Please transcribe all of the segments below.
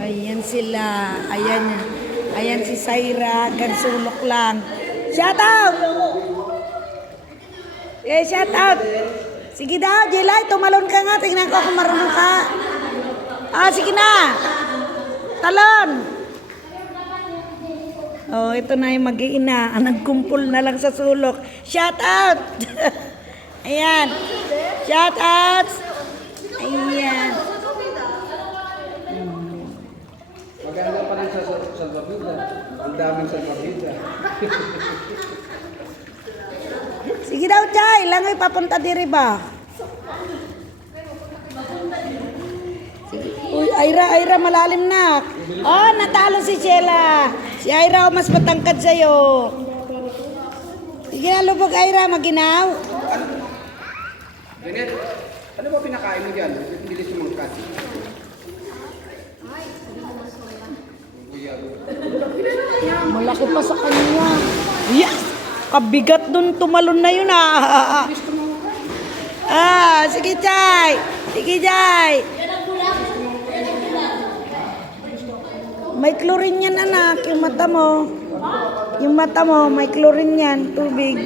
Ayan sila. Ayan si Syra. Gansulok lang. Shout out! Shout out! Sige daw, Jelay. Tumalon ka nga. Tingnan ko kung marunong ka. Sige na. Talon. Ito na yung mag-iina. Nagkumpul na lang sa sulok. Shout out! Ayan. Shout out! Ayan. Maganda pa rin sa salvavida. Ang daming salvavida. Sige daw, Chay. Langoy papunta diri ba? Uy, Ira, malalim na. Natalo si Sheila. Si Ira, mas matangkad sa'yo. Sige na, lubog, Ira. Maginaw. Janet, ano ba pinakain mo dyan? Bilis mo magkat. Malaki pa sa kanya. Yes! Kabigat dun. Tumalon na yun, sige, Chay. Sige, Chay. May chlorine yan, anak. Yung mata mo. Yung mata mo, may chlorine yan. Tubig.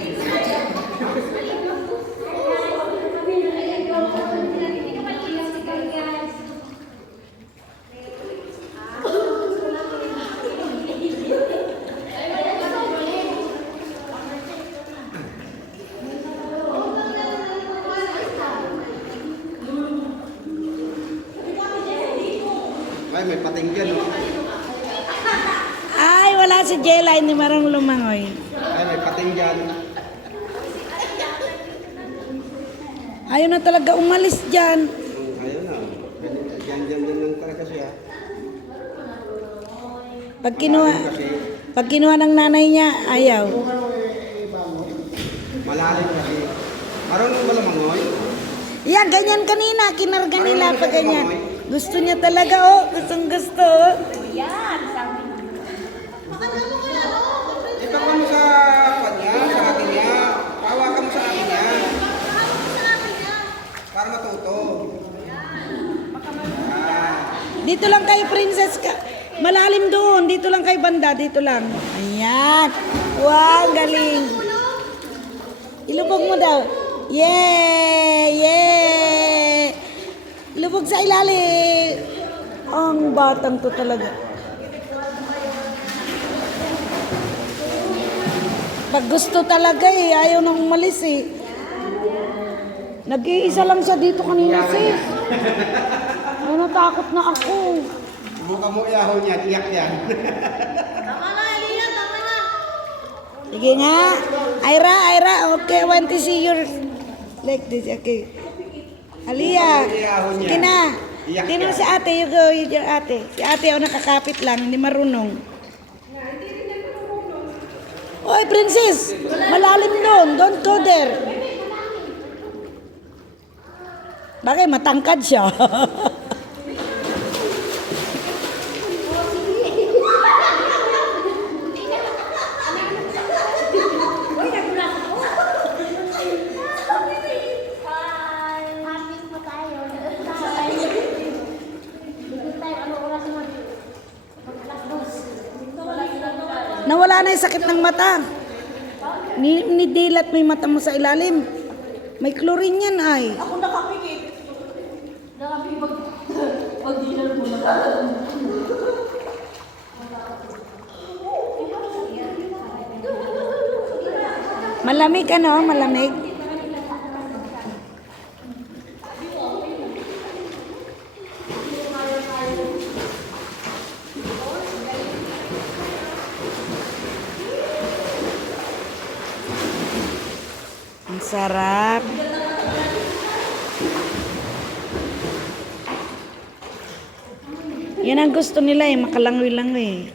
Ay, may pating dyan, Ay, wala si Jela. Hindi marang lumangoy. Ay, may pating dyan. Ayaw na talaga umalis dyan. Ayun na. Dyan lang talaga siya. Pag kinuha ng nanay niya, ayaw. Malalim kasi. Marunong ba lumangoy? Yan, ganyan kanina. Kinarga nila pa ganyan. Gusto niya talaga, Gustong gusto, Yan, sabi mo. Ipaka mo sa kanya, sa akin niya. Hawakan mo sa akin niya. Para matuto. Dito lang kayo, princess ka. Malalim doon. Dito lang kayo banda. Dito lang. Ayan. Wow, galing. Ilubog mo daw. Yay! Lubog sa ilalim. Ang batang to talaga. Pag gusto talaga ayaw nang umalis Nag-iisa lang siya dito kanina sis. Natakot na ako. Buka mo iahon niya, iyak yan. Tama na, Elia, tama na. Sige nga. Ira, okay, I want to see your like this, okay. Aliyah, sige na. Tingnan si ate, you go with your ate. Si ate nakakapit lang, hindi marunong. Oy, princess, malalim doon. Don't go there. Bakit matangkad siya? Nawala na yung sakit ng mata. Nidilat mo yung mata mo sa ilalim. May chlorine yan ay. Ako nakapikit. Nakapikit pag-dinar mo na. Malamig malamig. Ang sarap. Yan ang gusto nila makalangoy-langoy.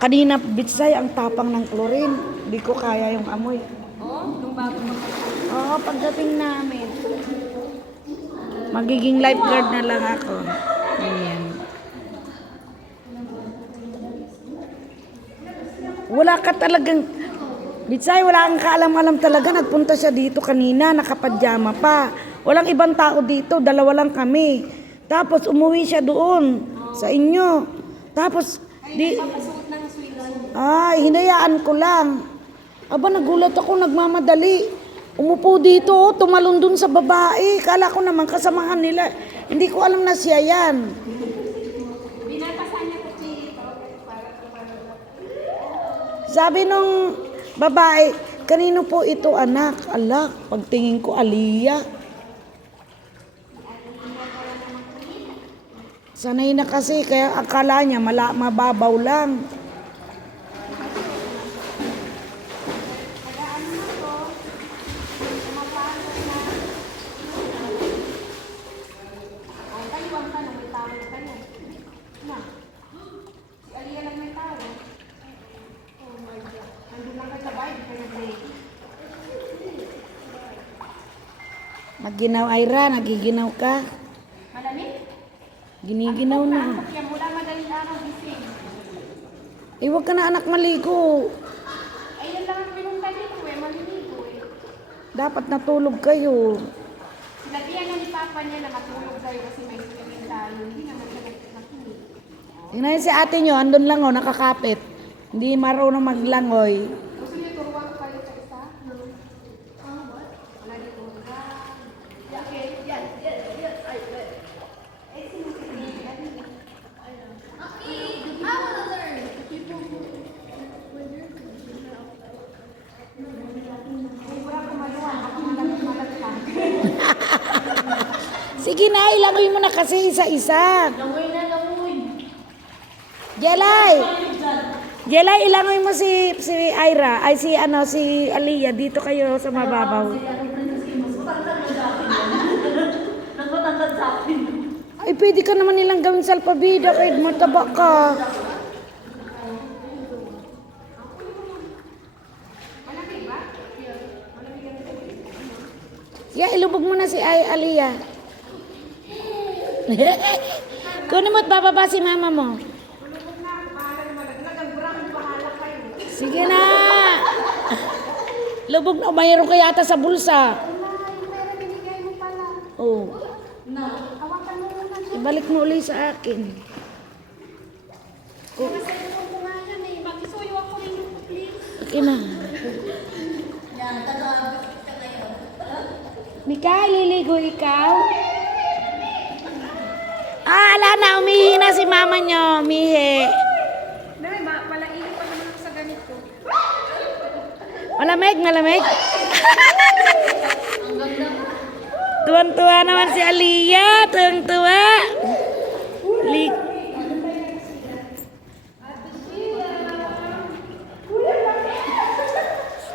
Kanina, Bitsay, ang tapang ng chlorine. Di ko kaya yung amoy. Nung bago mo. Oo, pagdating namin. Magiging lifeguard na lang ako. Ayan. Wala ka talagang Bitsay, wala kang kaalam-alam talaga. Nagpunta siya dito kanina, nakapadyama pa. Walang ibang tao dito, dalawa lang kami. Tapos umuwi siya doon sa inyo. Tapos, Papasuot ng swimming. hinayaan ko lang. Aba, nagulat ako, nagmamadali. Umupo dito, tumalon dun sa babae. Kala ko naman kasamahan nila. Hindi ko alam na siya yan. Binapasan niya po dito. Sabi nung babae, kanino po ito anak? Alak, pagtingin ko, Aliyah. Sanay na kasi, kaya akala niya mababaw lang. Magginaw, Ira, nagiginaw ka. Malamig? Giniginaw na. Kaya mula madaling araw gising. Huwag ka na anak maligo. Ayun lang ang pinunta dito maliligo Dapat natulog kayo. Sinabihan niya ni Papa niya na matulog kayo kasi may swimming tayo. Hindi naman siya nakinig. Tingnan si ate nyo, andun lang nakakapit. Hindi marunong maglangoy. Gusto niyo turuan ko kayo sa isa? No. What? Wala dito. Okay, yan. Sige na, ilangoy mo na kasi isa-isa. Langoy na langoy. Jelay! Jelay, ilangoy mo si Ira. Ay, si Aliyah. Dito kayo sa mababaw. Nagmatangkad sa akin. Ay, pwede ka naman nilang gawin sa alpabida kahit mataba ka. Yeah, ilubog mo na si Aliyah. Kunin mo at bababa si mama mo. Sige na. Lubog na. Mayroon ka yata sa bulsa. Oh. Ibalik mo ulit sa akin. Mag-isuyo ako rin yung please. Okay na. Mika, liligo ikaw? Ala na, umihi na si mama nyo. Umihi. Dahil malainit pa naman ako sa ganito. Malamig. Tuwan-tuwa naman si Aliyah. Tuwang-tuwa.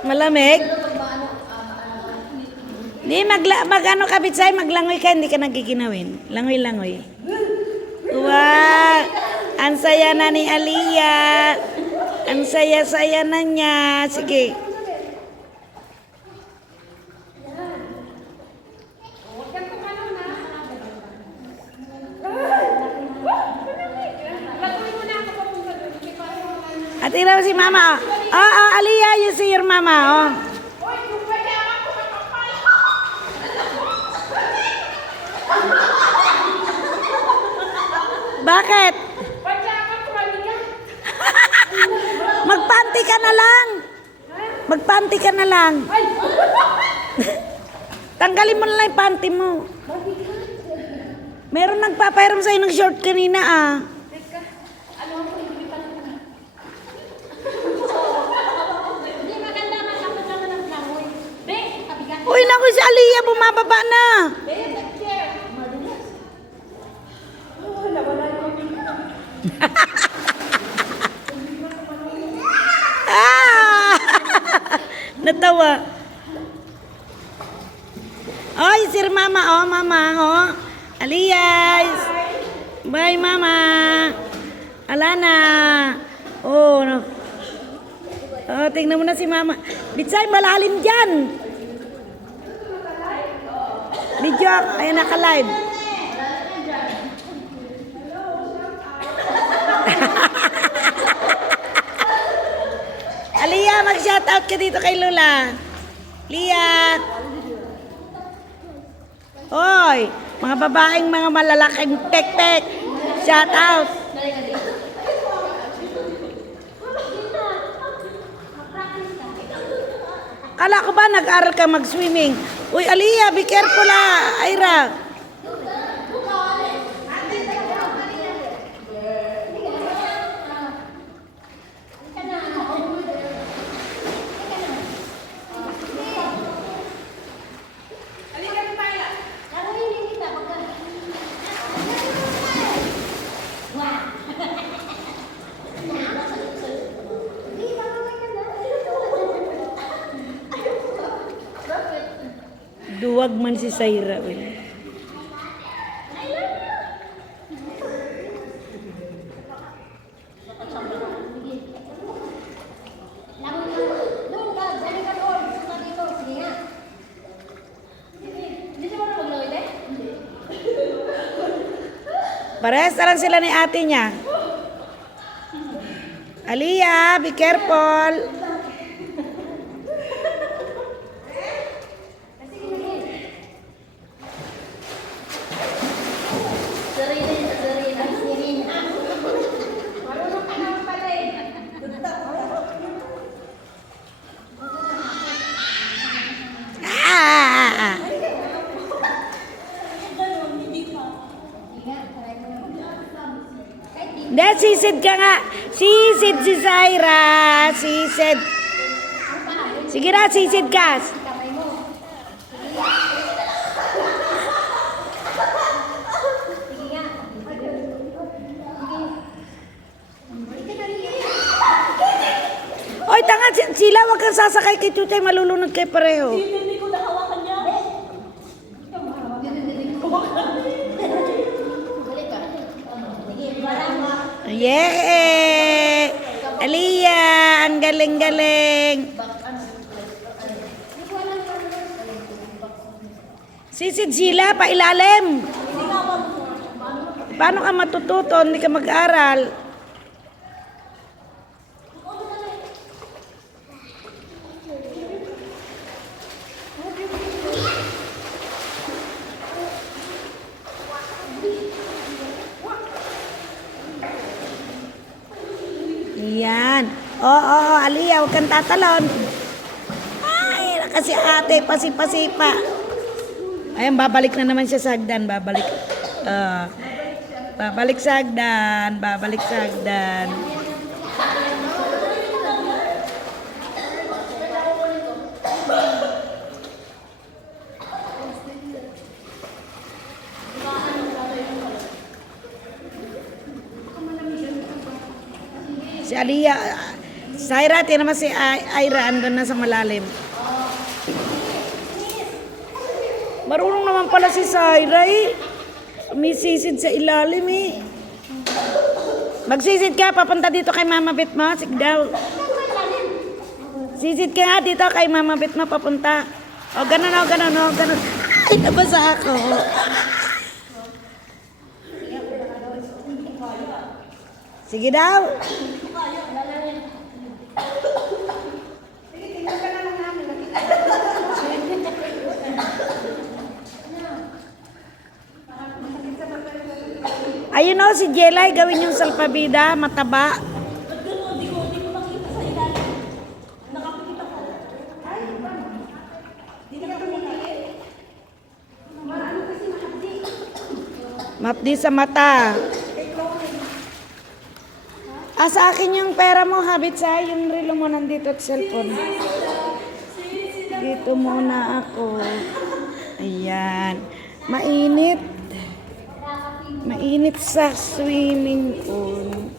Malamig? Di, mag-ano ka, Bitsay, maglangoy ka, hindi ka nagiginawin. Langoy-langoy. Wow! Ang saya na ni Aliyah. Ang saya-saya na niya. Sige. At iraw si mama. Aliyah, you see your mama, oh. Bakit? Magpanty ka na lang. Magpanty ka na lang. Tanggalin mo na lang yung panty mo. Meron nagpapairam sa'yo ng short kanina, ah. Uy, naku si Aliyah, bumababa na. Natawa. Oy, sir mama, oh. Aliyah. Bye, mama. Alana. Oh, no. Oh, tingnan mo na si mama. Bitsay, malalim dyan. Video, ayan naka-live. Aliyah, mag-shout shout out ka dito kay Lola. Lia. Hoy, mga babaeng mga malalaking pek-pek. Shout out. Kala ko ba nag-aral ka mag-swimming? Uy, Aliyah, be careful Ira. Duwag man si Saira. Uy. Parehas na lang sila ni ate niya. Aliyah, be careful. Hindi, sisid ka nga. Sisid si Zaira. Sisid. Sige na, sisid ka. Oy, tanga sila. Huwag kang sasakay kay Tutay. Malulunod kayo pareho. Hindi ko nahawakan niya. Yeah! Aliyah, ang galing-galing. Sisid sila, pailalim. Paano ka matututo? Hindi ka mag-aral. Yan. Oo, Aliyah, huwag kang tatalon. Ay, kasi ate, pasipa-sipa. Ayan, babalik na naman siya sa hagdan. Babalik. Babalik sa hagdan. Babalik sa hagdan. Si Aliyah, Zaira, tiyan naman si Ira, andun na sa malalim. Marunong naman pala si Zaira eh. May sisid sa ilalim eh. Magsisid ka, papunta dito kay Mama Bet mo. Sig daw. Sisid ka nga dito kay Mama Bet mo, papunta. O, ganun, o, ganun, o, ganun. Ay, nabasa ako. Sige daw. Ayun o, si Jelay, gawin yung salpabida, mataba. Hindi ko makita sa ilalim. Nakapikita ko. Hindi na ako nakain. Marano kasi makapdi. Mapdi sa mata. Sa akin yung pera mo, habit sa yung relo mo nandito at cellphone. Dito muna ako. Ayan. Mainit. Mainit sa swimming pool.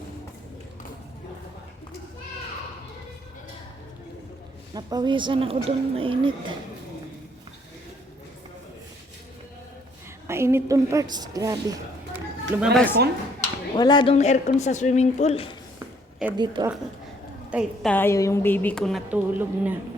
Napawisan ako doon, mainit. Mainit doon parts, grabe. Lumabas. Wala doon aircon sa swimming pool. Eh dito ako. Tayo yung baby ko natulog na.